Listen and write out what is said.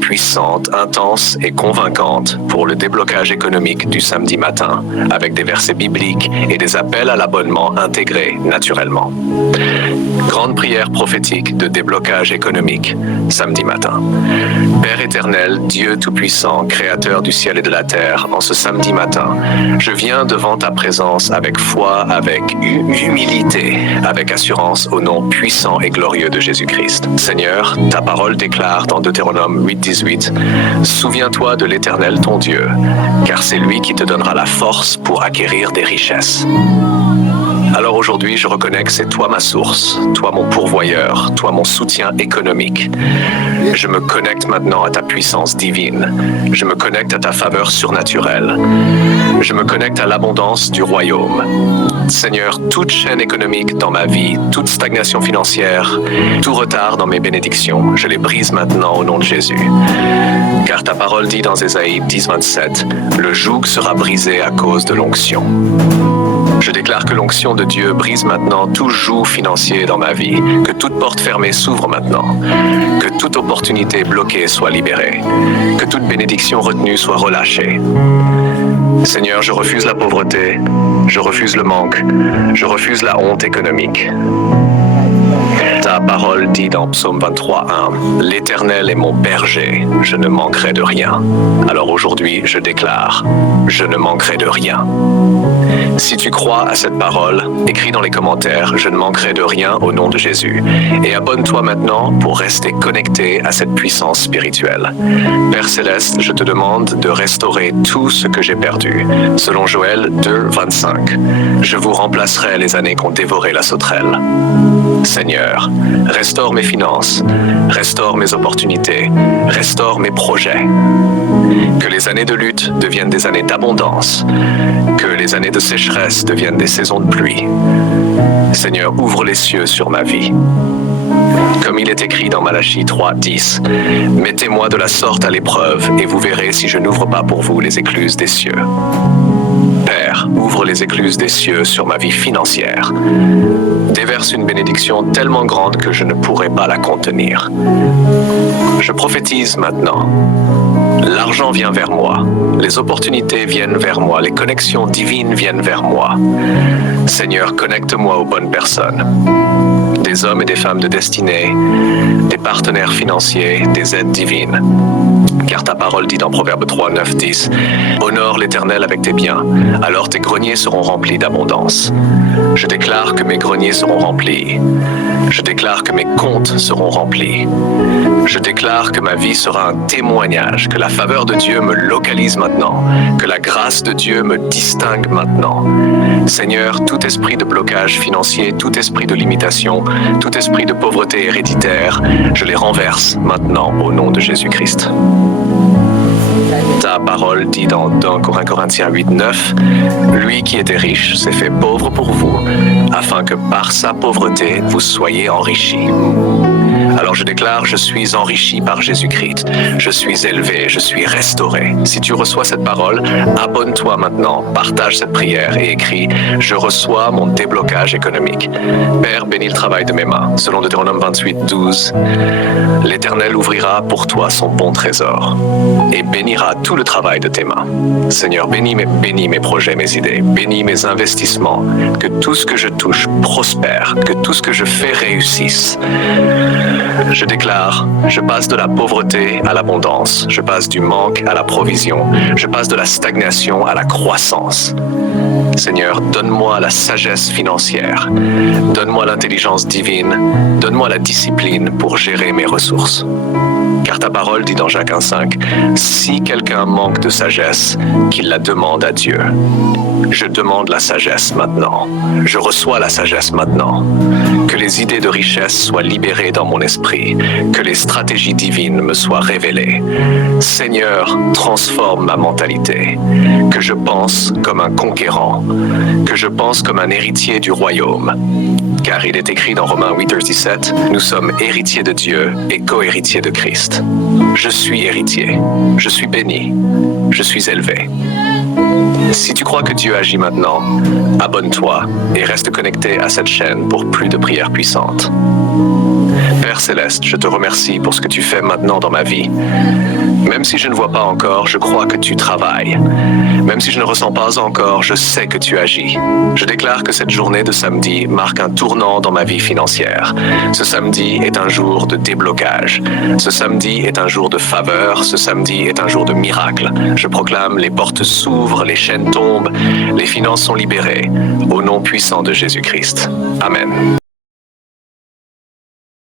puissante, intense et convaincante pour le déblocage économique du samedi matin, avec des versets bibliques et des appels à l'abonnement intégrés naturellement. Grande prière prophétique de déblocage économique, samedi matin. Père éternel, Dieu Tout-Puissant, Créateur du ciel et de la terre, en ce samedi matin, je viens devant ta présence avec foi, avec humilité, avec assurance au nom puissant et glorieux de Jésus-Christ. Seigneur, ta parole déclare dans Deutéronome 8:18, « Souviens-toi de l'Éternel ton Dieu, car c'est lui qui te donnera la force pour acquérir des richesses. » Alors aujourd'hui, je reconnais que c'est toi ma source, toi mon pourvoyeur, toi mon soutien économique. Je me connecte maintenant à ta puissance divine. Je me connecte à ta faveur surnaturelle. Je me connecte à l'abondance du royaume. Seigneur, toute chaîne économique dans ma vie, toute stagnation financière, tout retard dans mes bénédictions, je les brise maintenant au nom de Jésus. Car ta parole dit dans Ésaïe 10:27, « Le joug sera brisé à cause de l'onction. » Je déclare que l'onction de Dieu brise maintenant tout joug financier dans ma vie, que toute porte fermée s'ouvre maintenant, que toute opportunité bloquée soit libérée, que toute bénédiction retenue soit relâchée. Seigneur, je refuse la pauvreté, je refuse le manque, je refuse la honte économique. Ta parole dit dans Psaume 23:1, « L'Éternel est mon berger, je ne manquerai de rien. » Alors aujourd'hui, je déclare, je ne manquerai de rien. Si tu crois à cette parole, écris dans les commentaires « Je ne manquerai de rien au nom de Jésus » et abonne-toi maintenant pour rester connecté à cette puissance spirituelle. Père Céleste, je te demande de restaurer tout ce que j'ai perdu. Selon Joël 2:25, je vous remplacerai les années qu'ont dévoré la sauterelle. Seigneur, restaure mes finances, restaure mes opportunités, restaure mes projets. Que les années de lutte deviennent des années d'abondance, que les années de sécheresse deviennent des saisons de pluie. Seigneur, ouvre les cieux sur ma vie. Comme il est écrit dans Malachie 3:10, « Mettez-moi de la sorte à l'épreuve, et vous verrez si je n'ouvre pas pour vous les écluses des cieux. » Père, ouvre les écluses des cieux sur ma vie financière. Déverse une bénédiction tellement grande que je ne pourrai pas la contenir. Je prophétise maintenant. L'argent vient vers moi, les opportunités viennent vers moi, les connexions divines viennent vers moi. Seigneur, connecte-moi aux bonnes personnes. Des hommes et des femmes de destinée, des partenaires financiers, des aides divines. Car ta parole dit dans Proverbe 3:9-10, « Honore l'Éternel avec tes biens, alors tes greniers seront remplis d'abondance. » Je déclare que mes greniers seront remplis. Je déclare que mes comptes seront remplis. Je déclare que ma vie sera un témoignage, que la faveur de Dieu me localise maintenant, que la grâce de Dieu me distingue maintenant. Seigneur, tout esprit de blocage financier, tout esprit de limitation, tout esprit de pauvreté héréditaire, je les renverse maintenant au nom de Jésus-Christ. Ta parole dit dans 1 Corinthiens 8:9, « Lui qui était riche s'est fait pauvre pour vous, afin que par sa pauvreté vous soyez enrichis. » Alors je déclare, je suis enrichi par Jésus-Christ. Je suis élevé, je suis restauré. Si tu reçois cette parole, abonne-toi maintenant, partage cette prière et écris « Je reçois mon déblocage économique. Père, bénis le travail de mes mains. » Selon Deutéronome 28:12, « L'Éternel ouvrira pour toi son bon trésor et bénira tout le travail de tes mains. » Seigneur, bénis mes projets, mes idées, bénis mes investissements, que tout ce que je touche prospère, que tout ce que je fais réussisse. Je déclare, je passe de la pauvreté à l'abondance, je passe du manque à la provision, je passe de la stagnation à la croissance. Seigneur, donne-moi la sagesse financière, donne-moi l'intelligence divine, donne-moi la discipline pour gérer mes ressources. Car ta parole dit dans Jacques 1:5, « Si quelqu'un manque de sagesse, qu'il la demande à Dieu. » Je demande la sagesse maintenant. Je reçois la sagesse maintenant. Que les idées de richesse soient libérées dans mon esprit, que les stratégies divines me soient révélées. Seigneur, transforme ma mentalité, que je pense comme un conquérant, que je pense comme un héritier du royaume. Car il est écrit dans Romains 8:17, « Nous sommes héritiers de Dieu et co-héritiers de Christ. » Je suis héritier, je suis béni, je suis élevé. Si tu crois que Dieu agit maintenant, abonne-toi et reste connecté à cette chaîne pour plus de prières puissantes. Père Céleste, je te remercie pour ce que tu fais maintenant dans ma vie. Même si je ne vois pas encore, je crois que tu travailles. Même si je ne ressens pas encore, je sais que tu agis. Je déclare que cette journée de samedi marque un tournant dans ma vie financière. Ce samedi est un jour de déblocage. Ce samedi est un jour de faveur. Ce samedi est un jour de miracle. Je proclame, les portes s'ouvrent, les chaînes tombent, les finances sont libérées. Au nom puissant de Jésus-Christ. Amen.